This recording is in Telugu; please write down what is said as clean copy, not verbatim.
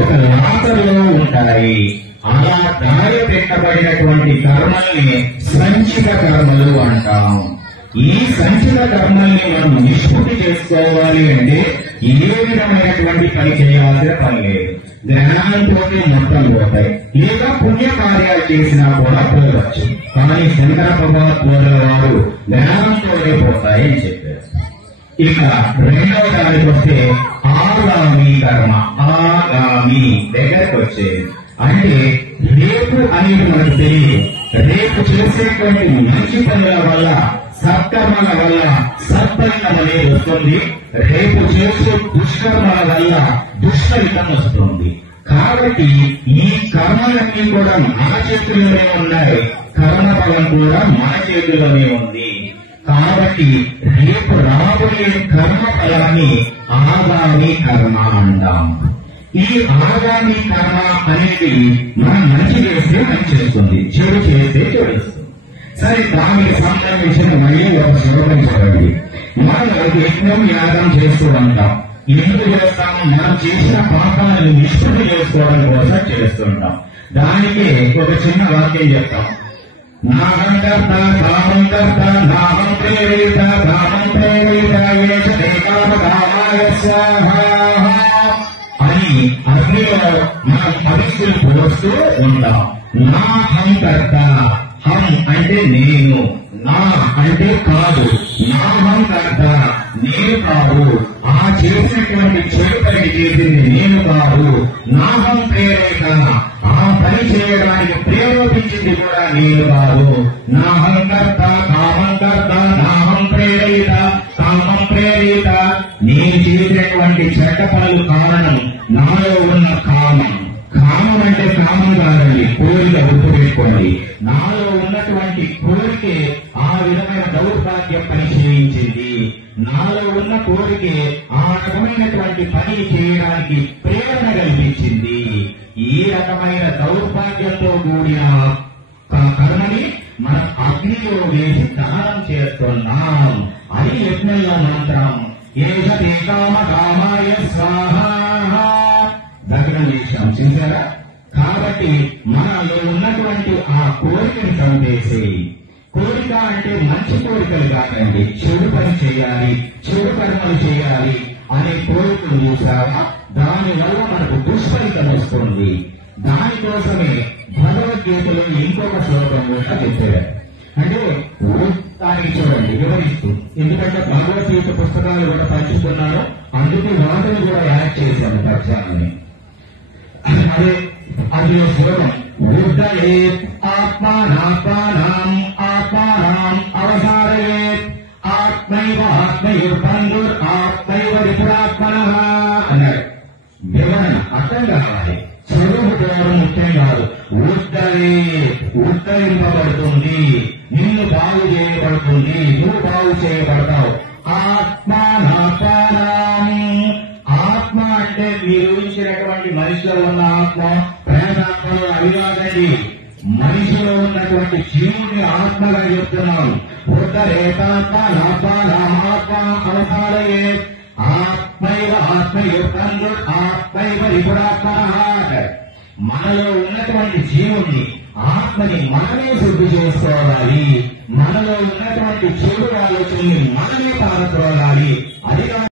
ఒక లాటలో ఉంటాయి. అలా దారి పెట్టబడినటువంటి కర్మల్ని సంచిత కర్మలు అంటాం. ఈ సంచిత కర్మల్ని మనం నిష్పత్తి చేసుకోవాలి అంటే ఏ విధమైనటువంటి పని చేయాల్సిన పని లేదు. జ్ఞానంతో మొత్తం పోతాయి, లేదా పుణ్య కార్యాలు చేసినా కూడా పోవచ్చు. కానీ శంకర భగవత్పాదుల వారు జ్ఞానంతోనే పోతాయని చెప్పారు. ఇక రెండవ దానికి వస్తే ఆగామి కర్మ. ఆగామి దగ్గరకు వచ్చేది అంటే రేపు అనేది మనకు తెలియదు. రేపు చేసేటువంటి మంచి పనుల వల్ల, సత్కర్మల వల్ల సత్ఫలితం అనేది వస్తుంది. రేపు చేసే దుష్కర్మల వల్ల దుష్ఫలితం వస్తుంది. కాబట్టి ఈ కర్మలన్నీ కూడా మన చేతుల్లోనే ఉన్నాయి, కర్మఫలం కూడా మన చేతుల్లోనే ఉంది. కాబట్టి రేపు రాబోయే కర్మ ఫలాన్ని ఆగామి కర్మ అంటాం. ఈ ఆగామి కర్మ అనేది మనం మంచి చేస్తే మంచి చేస్తుంది, చెడు చేస్తే చెడుస్తుంది. సరే, దానికి సంబంధించిన మళ్ళీ ఒక శ్లోకం చూడండి. మనం యజ్ఞం యాగం చేస్తూ ఉంటాం. ఎందుకు చేస్తాం? మనం చేసిన పాపాలను నిష్పత్తి చేసుకోవడం కోసం చేస్తుంటాం. దానికి ఒక చిన్న వాక్యం చెప్తాం. నాహం కర్త కామం కర్త నాహం ప్రేరిత కామం ప్రేరిత ఏకామకామాయ స్వాహా అని అగ్నిలో మనం అభిషేకం పోస్తూ ఉంటాం. నాహం కర్త, హం అంటే నేను, నా అంటే కాదు, నాహం కర్త నేను కాదు, ఆ చేసినటువంటి చెడు పని చేసింది నేను కాదు. నాహం ప్రేరేక, ఆ పని చేయడానికి ప్రేరేపించింది కూడా నేను కాదు. నాహం కర్త కామం కర్త నాహం ప్రేరిత కామం ప్రేరిత, నేను చేసినటువంటి చెడ్డ పనులు కారణం నాలో ఉన్న కామం. కామం అంటే కామం కాదండి, కోరిక గుర్తుపెట్టుకోండి. నాలో ఉన్నటువంటి కోరికే ఆ విధమైన దౌర్భాగ్యం పని చేయించింది. నాలో ఉన్న కోరికే ఆ రకమైనటువంటి పని చేయడానికి ప్రేరణ కల్పించింది. ఈ రకమైన దౌర్భాగ్యంతో కూడిన కర్మని మనం అగ్నిలో వేసి దహనం చేస్తున్నాం. అది యజ్ఞంలో మంత్రం. ఏషతే కామ కామాయ స్వాహా దగ్నం చేశాం, చూసారా? కాబట్టి మనలో ఉన్నటువంటి ఆ కోరికను చంపేసేయి. కోరిక అంటే మంచి కోరికలు కాదండి, చెడు పని చేయాలి, చెడు కర్మలు చేయాలి అనే కోరికలు చూసారా? దానివల్ల మనకు దుష్ఫలితం వస్తుంది. దానికోసమే భగవద్గీతలో ఇంకొక శ్లోకం కూడా చెప్పారు. అంటే దానికి చూడండి వివరిస్తూ, ఎందుకంటే భగవద్గీత పుస్తకాలు కూడా పంచుకున్నాను, అందుకే వాటిని కూడా యాడ్ చేశాను పక్షాన్ని. అదే అందులో శ్లోకం ఉద్ధయేత్ ఆత్మానాత్మానం ఆత్మానం అవసారయేత్ ఆత్మైవ ఆత్మయుర్బంధుర్ ఆత్మైవ రిపురాత్మనః అన్నాడు. వివరణ అర్థం కావాలి, చదువుకోవడం ముఖ్యం కాదు. ఉద్ధరింపబడుతుంది, నిన్ను బాగు చేయబడుతుంది, నువ్వు బాగు చేయబడతావు. ఆత్మానాత్మానం, ఆత్మ అంటే మీరు ఊహించినటువంటి మనిషిలో ఉన్న ఆత్మ, ప్రేతాత్మలో అవిరాదండి. మనిషిలో ఉన్నటువంటి జీవుని ఆత్మగా చెప్తున్నాం. ఉద్ధరేతాత్మ నాత్మానామాత్మ అవసారయే ఆత్మైవ ఆత్మయుర్బంధు ఆత్మైవ రిపురాత్మనః. మనలో ఉన్నటువంటి జీవుని ఆత్మని మనమే శుద్ధి చేసుకోవాలి. మనలో ఉన్నటువంటి చెడు ఆలోచనని మనమే పారద్రోలాలి. అది